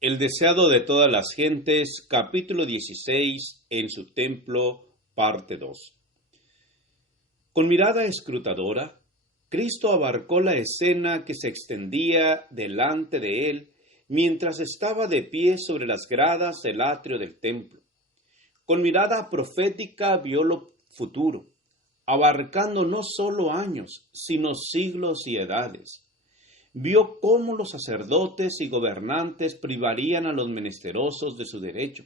El deseado de todas las gentes, capítulo 16, en su templo, parte 2. Con mirada escrutadora, Cristo abarcó la escena que se extendía delante de él mientras estaba de pie sobre las gradas del atrio del templo. Con mirada profética vio lo futuro, abarcando no solo años, sino siglos y edades. Vio cómo los sacerdotes y gobernantes privarían a los menesterosos de su derecho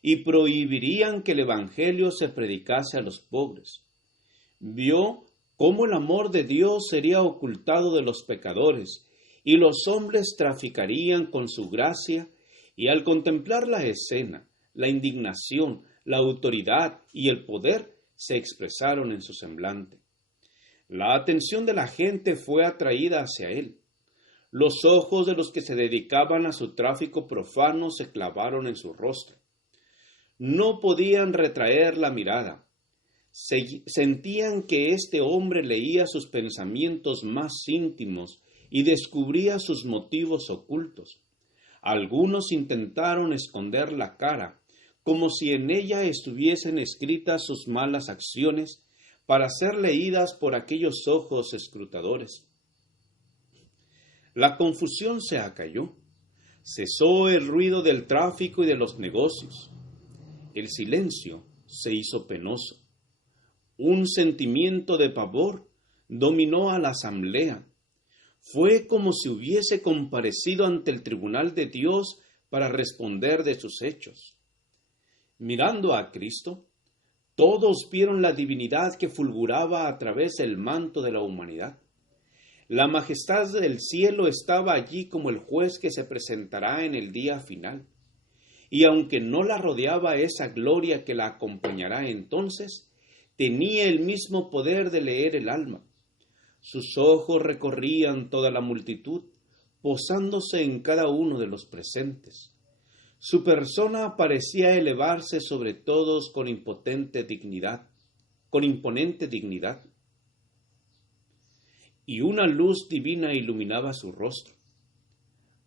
y prohibirían que el Evangelio se predicase a los pobres. Vio cómo el amor de Dios sería ocultado de los pecadores y los hombres traficarían con su gracia, y al contemplar la escena, la indignación, la autoridad y el poder se expresaron en su semblante. La atención de la gente fue atraída hacia él. Los ojos de los que se dedicaban a su tráfico profano se clavaron en su rostro. No podían retraer la mirada. Sentían que este hombre leía sus pensamientos más íntimos y descubría sus motivos ocultos. Algunos intentaron esconder la cara, como si en ella estuviesen escritas sus malas acciones, para ser leídas por aquellos ojos escrutadores. La confusión se acalló. Cesó el ruido del tráfico y de los negocios. El silencio se hizo penoso. Un sentimiento de pavor dominó a la asamblea. Fue como si hubiese comparecido ante el tribunal de Dios para responder de sus hechos. Mirando a Cristo, todos vieron la divinidad que fulguraba a través del manto de la humanidad. La majestad del cielo estaba allí como el juez que se presentará en el día final. Y aunque no la rodeaba esa gloria que la acompañará entonces, tenía el mismo poder de leer el alma. Sus ojos recorrían toda la multitud, posándose en cada uno de los presentes. Su persona parecía elevarse sobre todos con imponente dignidad. Y una luz divina iluminaba su rostro.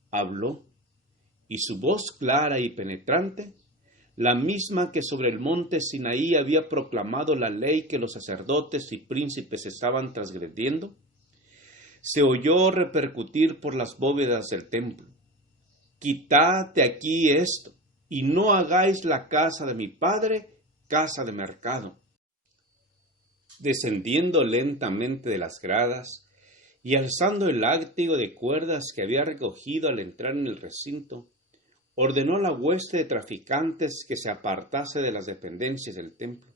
Habló, y su voz clara y penetrante, la misma que sobre el monte Sinaí había proclamado la ley que los sacerdotes y príncipes estaban transgrediendo, se oyó repercutir por las bóvedas del templo. Quitad de aquí esto, y no hagáis la casa de mi padre casa de mercado. Descendiendo lentamente de las gradas y alzando el látigo de cuerdas que había recogido al entrar en el recinto, ordenó a la hueste de traficantes que se apartase de las dependencias del templo.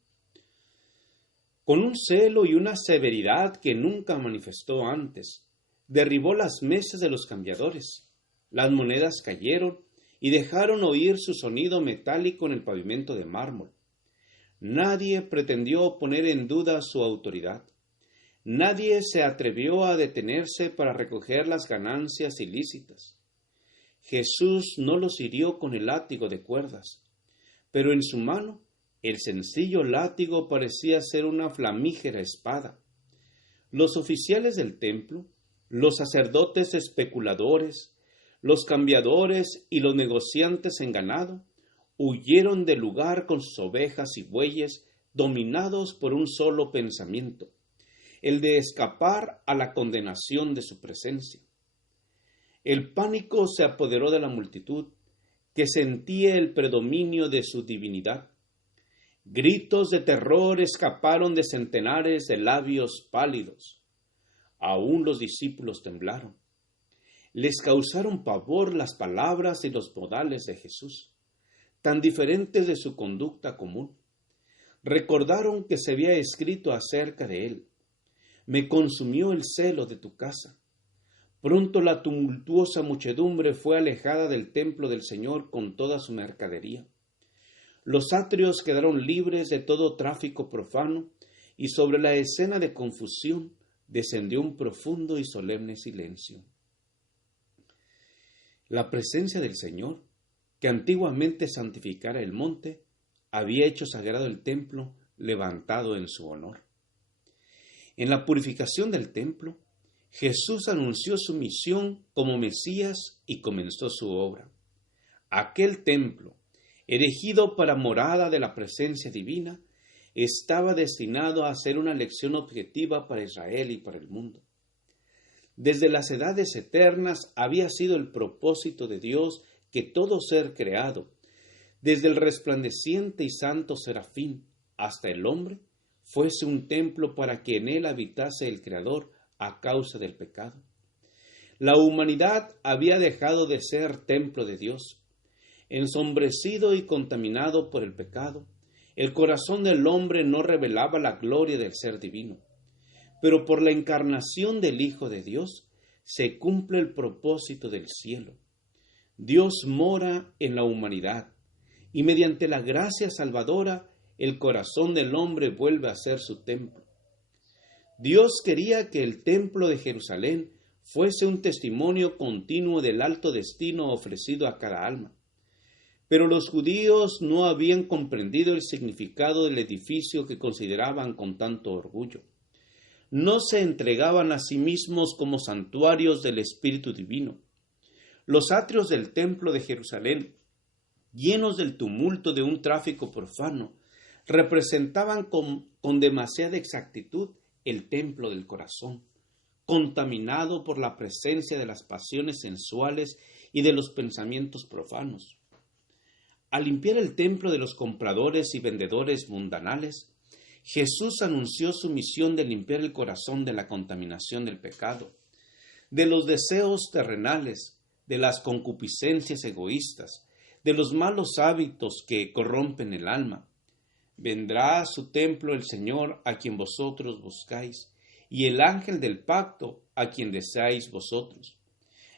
Con un celo y una severidad que nunca manifestó antes, derribó las mesas de los cambiadores. Las monedas cayeron y dejaron oír su sonido metálico en el pavimento de mármol. Nadie pretendió poner en duda su autoridad. Nadie se atrevió a detenerse para recoger las ganancias ilícitas. Jesús no los hirió con el látigo de cuerdas, pero en su mano el sencillo látigo parecía ser una flamígera espada. Los oficiales del templo, los sacerdotes especuladores, los cambiadores y los negociantes en ganado huyeron del lugar con sus ovejas y bueyes, dominados por un solo pensamiento, el de escapar a la condenación de su presencia. El pánico se apoderó de la multitud, que sentía el predominio de su divinidad. Gritos de terror escaparon de centenares de labios pálidos. Aún los discípulos temblaron. Les causaron pavor las palabras y los modales de Jesús, tan diferentes de su conducta común. Recordaron que se había escrito acerca de él: me consumió el celo de tu casa. Pronto la tumultuosa muchedumbre fue alejada del templo del Señor con toda su mercadería. Los atrios quedaron libres de todo tráfico profano, y sobre la escena de confusión descendió un profundo y solemne silencio. La presencia del Señor, que antiguamente santificara el monte, había hecho sagrado el templo levantado en su honor. En la purificación del templo, Jesús anunció su misión como Mesías y comenzó su obra. Aquel templo, erigido para morada de la presencia divina, estaba destinado a ser una lección objetiva para Israel y para el mundo. Desde las edades eternas había sido el propósito de Dios que todo ser creado, desde el resplandeciente y santo serafín hasta el hombre, fuese un templo para que en él habitase el Creador a causa del pecado. La humanidad había dejado de ser templo de Dios. Ensombrecido y contaminado por el pecado, el corazón del hombre no revelaba la gloria del ser divino. Pero por la encarnación del Hijo de Dios se cumple el propósito del cielo. Dios mora en la humanidad y mediante la gracia salvadora el corazón del hombre vuelve a ser su templo. Dios quería que el templo de Jerusalén fuese un testimonio continuo del alto destino ofrecido a cada alma. Pero los judíos no habían comprendido el significado del edificio que consideraban con tanto orgullo. No se entregaban a sí mismos como santuarios del Espíritu Divino. Los atrios del templo de Jerusalén, llenos del tumulto de un tráfico profano, representaban con demasiada exactitud el templo del corazón, contaminado por la presencia de las pasiones sensuales y de los pensamientos profanos. Al limpiar el templo de los compradores y vendedores mundanales, Jesús anunció su misión de limpiar el corazón de la contaminación del pecado, de los deseos terrenales, de las concupiscencias egoístas, de los malos hábitos que corrompen el alma. Vendrá a su templo el Señor a quien vosotros buscáis, y el ángel del pacto a quien deseáis vosotros.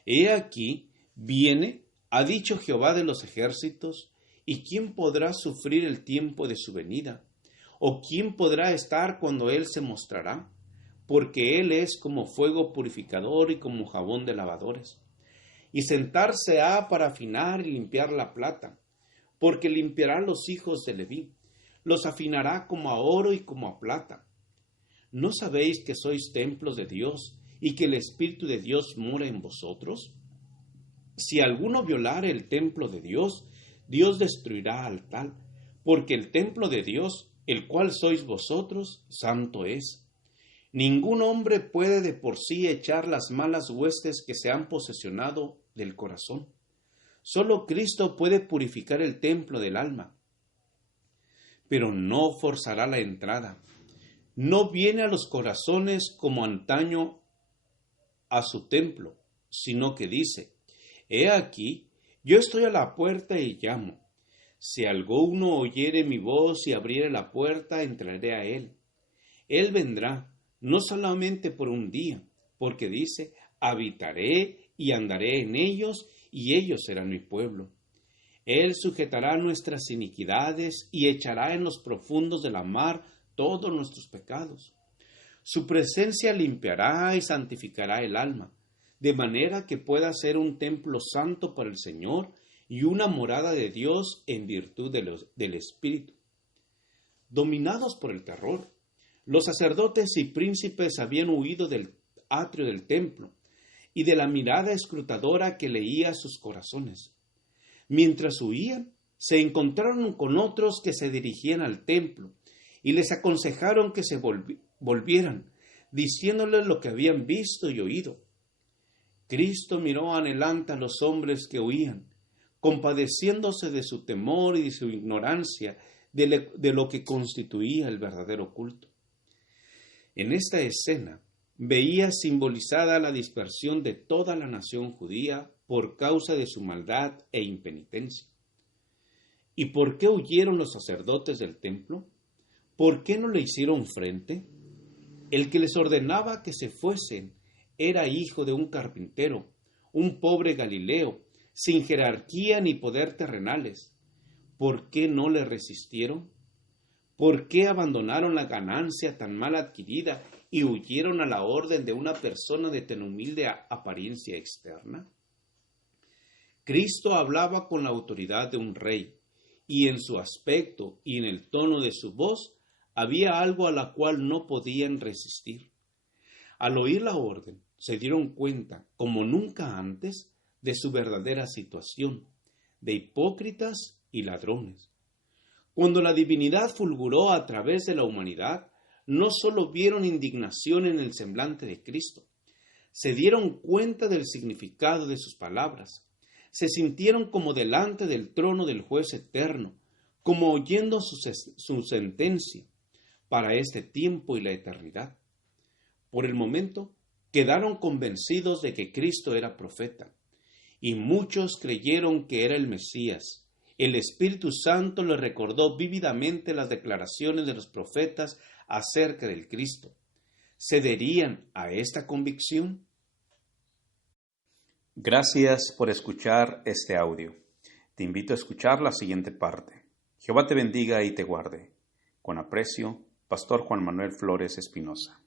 He aquí, viene, ha dicho Jehová de los ejércitos, ¿y quién podrá sufrir el tiempo de su venida? ¿O quién podrá estar cuando Él se mostrará? Porque Él es como fuego purificador y como jabón de lavadores. Y sentarse ha para afinar y limpiar la plata, porque limpiará los hijos de Leví, los afinará como a oro y como a plata. ¿No sabéis que sois templos de Dios y que el Espíritu de Dios mora en vosotros? Si alguno violare el templo de Dios, Dios destruirá al tal, porque el templo de Dios, el cual sois vosotros, santo es. Ningún hombre puede de por sí echar las malas huestes que se han posesionado del corazón. Solo Cristo puede purificar el templo del alma, pero no forzará la entrada. No viene a los corazones como antaño a su templo, sino que dice, he aquí, yo estoy a la puerta y llamo. Si alguno oyere mi voz y abriere la puerta, entraré a él. Él vendrá, no solamente por un día, porque dice, habitaré y andaré en ellos, y ellos serán mi pueblo. Él sujetará nuestras iniquidades y echará en los profundos de la mar todos nuestros pecados. Su presencia limpiará y santificará el alma, de manera que pueda ser un templo santo para el Señor y una morada de Dios en virtud del Espíritu. Dominados por el terror, los sacerdotes y príncipes habían huido del atrio del templo y de la mirada escrutadora que leía sus corazones. Mientras huían, se encontraron con otros que se dirigían al templo y les aconsejaron que se volvieran, diciéndoles lo que habían visto y oído. Cristo miró anhelante a los hombres que huían, compadeciéndose de su temor y de su ignorancia de lo que constituía el verdadero culto. En esta escena veía simbolizada la dispersión de toda la nación judía por causa de su maldad e impenitencia. ¿Y por qué huyeron los sacerdotes del templo? ¿Por qué no le hicieron frente? El que les ordenaba que se fuesen era hijo de un carpintero, un pobre Galileo, sin jerarquía ni poder terrenales. ¿Por qué no le resistieron? ¿Por qué abandonaron la ganancia tan mal adquirida y huyeron a la orden de una persona de tan humilde apariencia externa? Cristo hablaba con la autoridad de un rey, y en su aspecto y en el tono de su voz había algo a la cual no podían resistir. Al oír la orden, se dieron cuenta, como nunca antes, de su verdadera situación, de hipócritas y ladrones. Cuando la divinidad fulguró a través de la humanidad, no solo vieron indignación en el semblante de Cristo, se dieron cuenta del significado de sus palabras, se sintieron como delante del trono del juez eterno, como oyendo su sentencia para este tiempo y la eternidad. Por el momento, quedaron convencidos de que Cristo era profeta, y muchos creyeron que era el Mesías. El Espíritu Santo les recordó vívidamente las declaraciones de los profetas acerca del Cristo. ¿Cederían a esta convicción? Gracias por escuchar este audio. Te invito a escuchar la siguiente parte. Jehová te bendiga y te guarde. Con aprecio, Pastor Juan Manuel Flores Espinosa.